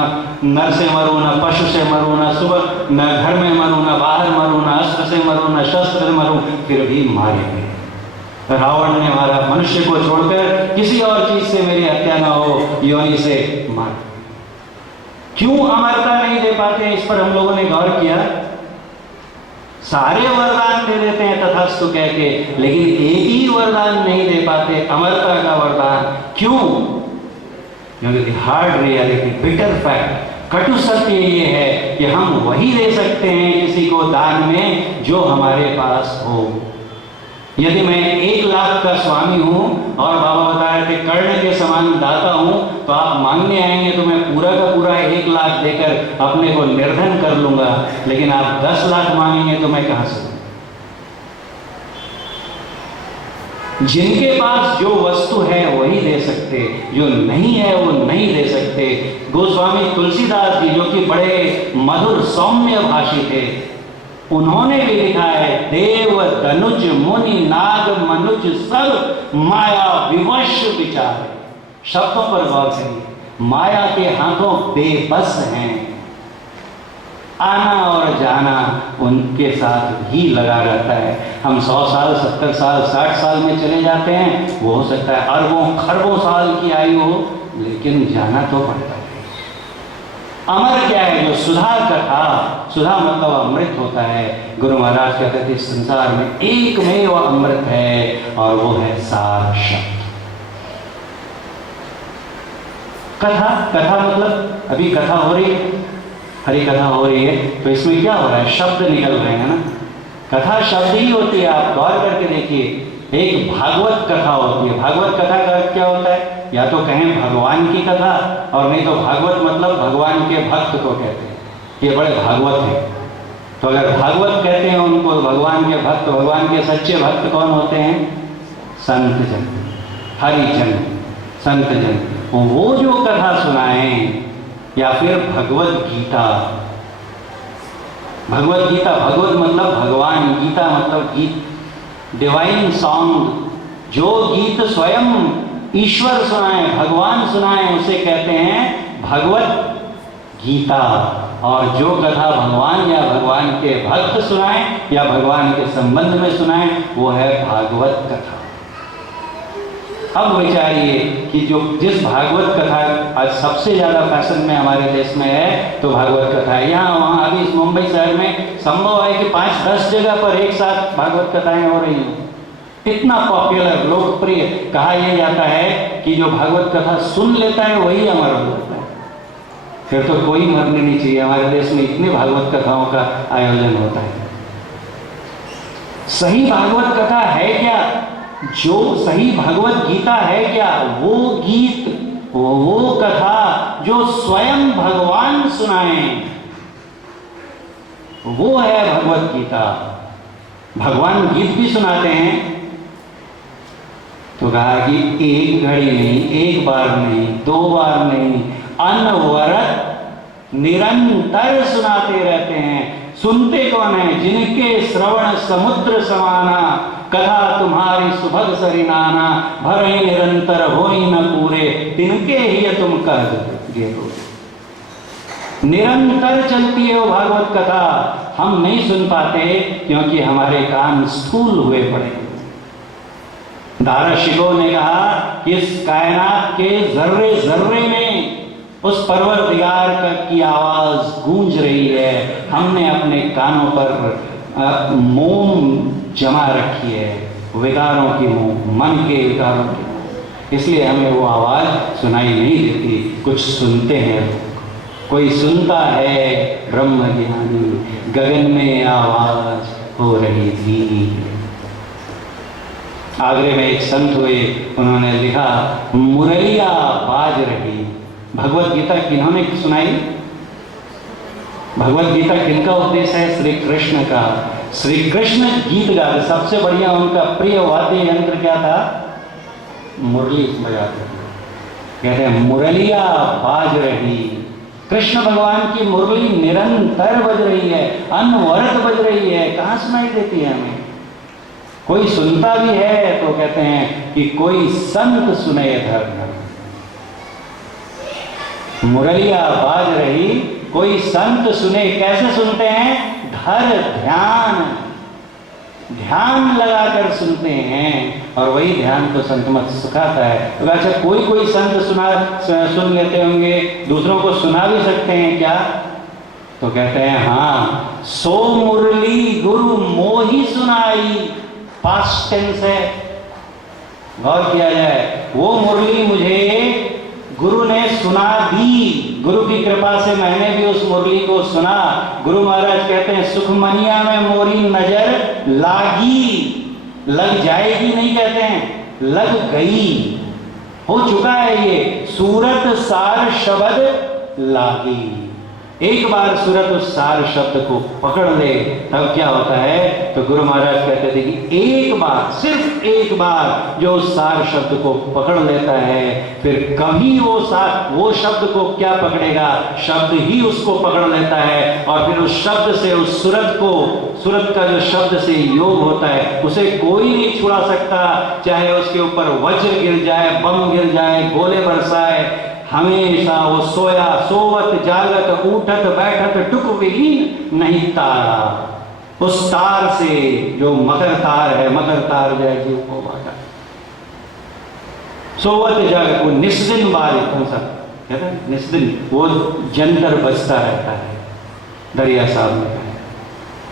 नर से मरूं, न पशु से मरूं, न सुबह न घर में मरूं, न बाहर मरूं, न अस्त्र से मरूं, न शस्त्र से मरूं, फिर भी मारे गए। रावण ने मारा, मनुष्य को छोड़कर किसी और चीज से मेरी हत्या न हो, योनि से मार। क्यों अमरता नहीं दे पाते, इस पर हम लोगों ने गौर किया। सारे वरदान दे देते हैं तथास्तु कह के, लेकिन एक ही वरदान नहीं दे पाते, अमरता का वरदान। क्यों? क्योंकि हार्ड रियलिटी, बिटर फैक्ट, कटु सत्य ये है कि हम वही दे सकते हैं किसी को दान में जो हमारे पास हो। यदि मैं 1 लाख का स्वामी हूं और बाबा बता रहे थे कर्ण के समान दाता हूं, तो आप मांगने आएंगे तो मैं पूरा का पूरा 1 लाख देकर अपने को निर्धन कर लूंगा। लेकिन आप 10 लाख मांगेंगे तो मैं कहां से? जिनके पास जो वस्तु है वही दे सकते, जो नहीं है वो नहीं दे सकते। गोस्वामी तुलसीदास जी, जो कि बड़े मधुर सौम्य भाषी थे, उन्होंने भी लिखा है, देव धनुज मुनि नाग मनुज सब माया विवश विचार। शब्दों पर गौर करिए, माया के हाथों बेबस हैं। आना और जाना उनके साथ भी लगा रहता है। हम 100 साल 70 साल 60 साल में चले जाते हैं, वो हो सकता है अरबों खरबों साल की आयु हो, लेकिन जाना तो पड़ता है। अमर क्या है? जो सुधा कथा, सुधा मतलब अमृत होता है। गुरु महाराज कहते थे संसार में एकमेव अमृत है और वो है सार शब्द। कथा, कथा मतलब अभी कथा हो रही है, हरी कथा हो रही है, तो इसमें क्या हो रहा है? शब्द निकल रहे हैं ना। कथा शब्द ही होती है। आप गौर करके देखिए, एक भागवत कथा होती है। भागवत कथा का क्या होता है? या तो कहें भगवान की कथा, और नहीं तो भागवत मतलब भगवान के भक्त को कहते हैं, ये बड़े भागवत हैं। तो अगर भागवत कहते हैं उनको, भगवान के भक्त, भगवान के सच्चे भक्त कौन होते हैं? संत जन, हरिजन, संत जन। वो जो कथा सुनाएं, या फिर भगवत गीता। भगवत गीता, भगवत मतलब भगवान, गीता मतलब गीत, डिवाइन सॉन्ग। जो गीत स्वयं ईश्वर सुनाए, भगवान सुनाए, उसे कहते हैं भगवत गीता। और जो कथा भगवान या भगवान के भक्त सुनाए या भगवान के संबंध में सुनाए, वो है भागवत कथा। अब विचारिए कि जो जिस भागवत कथा आज सबसे ज्यादा फैशन में हमारे देश में है, तो भागवत कथा है। यहाँ वहाँ अभी इस मुंबई शहर में संभव है कि 5-10 जगह पर एक साथ भागवत कथाएं हो रही हैं। इतना पॉपुलर, लोकप्रिय कहा यह जाता है कि जो भागवत कथा सुन लेता है वही अमर हो जाता है। फिर तो कोई मरने नहीं चाहिए। हमारे देश में इतने भागवत कथाओं का आयोजन होता है। सही भागवत कथा है क्या? जो सही भगवत गीता है क्या? वो गीत, वो कथा जो स्वयं भगवान सुनाए, वो है भगवत गीता। भगवान गीत भी सुनाते हैं। तो कहा कि एक घड़ी नहीं, एक बार नहीं, 2 बार नहीं, अनवरत निरंतर सुनाते रहते हैं। सुनते कौन है? जिनके श्रवण समुद्र समाना, कथा तुम्हारी सुभग सरिनाना, भरे निरंतर होई न पूरे, तिनके ही तुम कह दो। निरंतर चलती है वो भागवत कथा। हम नहीं सुन पाते क्योंकि हमारे कान स्थूल हुए पड़े। दाराशिकों ने कहा कि इस कायनात के जर्रे जर्रे में उस परवरदिगार की आवाज गूंज रही है। हमने अपने कानों पर मोम जमा रखी है, विकारों की मोम, मन के विकारों की मोम। इसलिए हमें वो आवाज सुनाई नहीं देती। कुछ सुनते हैं लोग, कोई सुनता है ब्रह्म ज्ञानी, गगन में आवाज हो रही थी। आगरे में एक संत हुए, उन्होंने लिखा मुरलिया बाज रही। भगवत गीता किन्होंने सुनाई? भगवत गीता किनका उपदेश है? श्री कृष्ण का। श्री कृष्ण गीत गाते, सबसे बढ़िया उनका प्रिय वाद्य यंत्र क्या था? मुरली बजाते थे। कहते हैं मुरलिया बाज रही। कृष्ण भगवान की मुरली निरंतर बज रही है, अनवरत बज रही है। कहां सुनाई देती है हमें? कोई सुनता भी है तो कहते हैं कि कोई संत सुने धर्म। मुरलिया बाज रही, कोई संत सुने। कैसे सुनते हैं? धर ध्यान, ध्यान लगाकर सुनते हैं, और वही ध्यान को संत मत सिखाता है। तो अच्छा, कोई संत सुन लेते होंगे, दूसरों को सुना भी सकते हैं क्या? तो कहते हैं हाँ, सो मुरली गुरु मोहि सुनाई। पास्ट टेंस है, गौर किया जाए। वो मुरली मुझे गुरु ने सुना दी, गुरु की कृपा से मैंने भी उस मुरली को सुना। गुरु महाराज कहते हैं सुखमनिया में मोरी नजर लागी। लग जाएगी नहीं कहते हैं, लग गई, हो चुका है ये। सूरत सार शब्द लागी। एक बार सूरत उस सार शब्द को पकड़ ले, तब क्या होता है? तो गुरु महाराज कहते थे कि एक बार, सिर्फ एक बार जो उस सार शब्द को पकड़ लेता है, फिर कभी वो शब्द को क्या पकड़ेगा? शब्द ही उसको पकड़ लेता है, और फिर उस शब्द से, उस सूरत का जो शब्द से योग होता है, उसे कोई नहीं छुड़ा सकता। चाहे उसके ऊपर वज्र गिर जाए, बम गिर जाए, गोले बरसाए, हमेशा वो सोया सोवत जागत उठत बैठत टुक विहीन नहीं तारा। उस तार से जो मकर तार है, मकर तार जाएगी वो बाटा। सोवत जागत, वो निस्दिन बार, कौन सा कहता है? निस्दिन, वो जंतर बजता रहता है। दरिया साहब में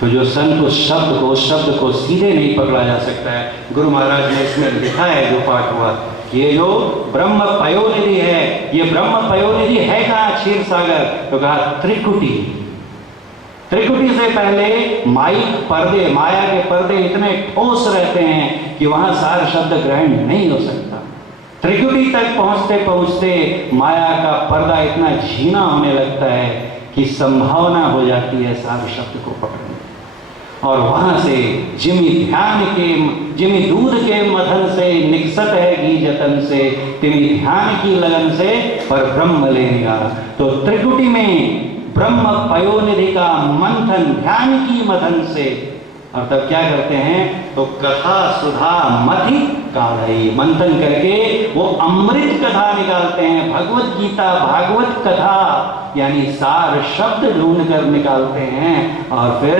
तो जो संत उस शब्द को सीधे नहीं पकड़ा जा सकता है। गुरु महाराज ने इसमें लिखा है, जो पाठ हुआ, ये जो ब्रह्म पयोनिधि है, ये ब्रह्म पयोनिधि है कहाँ? क्षीर सागर। तो कहा त्रिकुटी। त्रिकुटी से पहले माया के पर्दे इतने ठोस रहते हैं कि वहां सार शब्द ग्रहण नहीं हो सकता। त्रिकुटी तक पहुंचते पहुंचते माया का पर्दा इतना झीना होने लगता है कि संभावना हो जाती है सार शब्द को पकड़ने। और वहां से जिमी दूध के मथन से निकसत है घी जतन से, तिमी ध्यान की लगन से पर ब्रह्म लेगा। तो त्रिकुटी में ब्रह्म पयोनिधि का मंथन ध्यान की मथन से, और तब क्या करते हैं? तो कथा सुधा मथि काढ़ई, मंथन करके वो अमृत कथा निकालते हैं। भगवत गीता, भागवत कथा यानी सार शब्द ढूंढ कर निकालते हैं, और फिर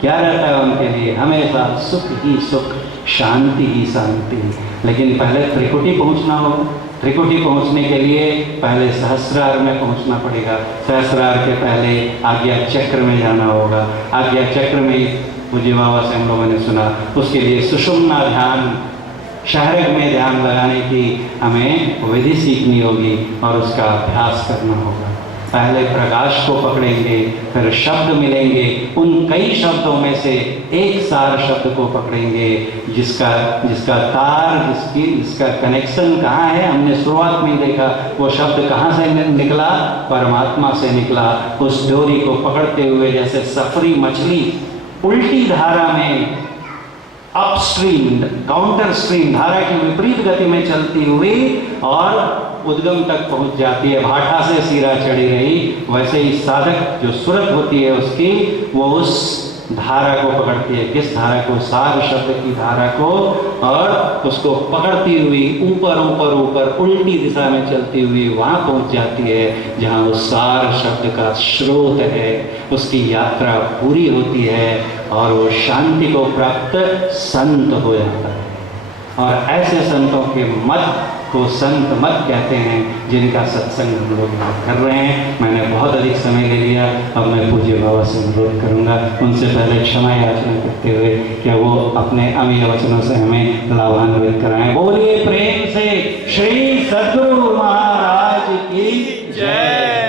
क्या रहता है उनके लिए? हमेशा सुख ही सुख, शांति ही शांति। लेकिन पहले त्रिकुटी पहुंचना होगा। त्रिकुटी पहुंचने के लिए पहले सहस्रार में पहुंचना पड़ेगा। सहस्रार के पहले आज्ञा चक्र में जाना होगा। आज्ञा चक्र में पूज्य बाबा से हम लोगों ने सुना, उसके लिए सुषुम्ना ध्यान, शहरक में ध्यान लगाने की हमें विधि सीखनी होगी और उसका अभ्यास करना होगा। पहले प्रकाश को पकड़ेंगे, फिर शब्द मिलेंगे, उन कई शब्दों में से एक सार शब्द को पकड़ेंगे, जिसका तार, जिसका कनेक्शन कहाँ है, हमने शुरुआत में ही देखा। वो शब्द कहाँ से निकला? परमात्मा से निकला। उस डोरी को पकड़ते हुए जैसे सफरी मछली उल्टी धारा में, अपस्ट्रीम, काउंटर स्ट्रीम, धारा की विपरीत गति में चलती हुई और उद्गम तक पहुंच जाती है। भाटा से सिरा चढ़ी रही, वैसे ही साधक जो सूरत होती है उसकी, वो उस धारा को पकड़ती है। किस धारा को? सार शब्द की धारा को, और उसको पकड़ती हुई ऊपर ऊपर ऊपर उल्टी दिशा में चलती हुई वहां पहुंच जाती है जहां उस सार शब्द का स्रोत है। उसकी यात्रा पूरी होती है और वो शांति को प्राप्त संत हो जाता है। और ऐसे संतों के मत को संत मत कहते हैं, जिनका सत्संग हम लोग कर रहे हैं। मैंने बहुत अधिक समय ले लिया, अब मैं पूज्य बाबा से अनुरोध करूंगा, उनसे पहले क्षमा याचना करते हुए क्या वो अपने अमीय वचनों से हमें लाभान्वित कराएं। बोलिए प्रेम से श्री सद्गुरु महाराज की जय।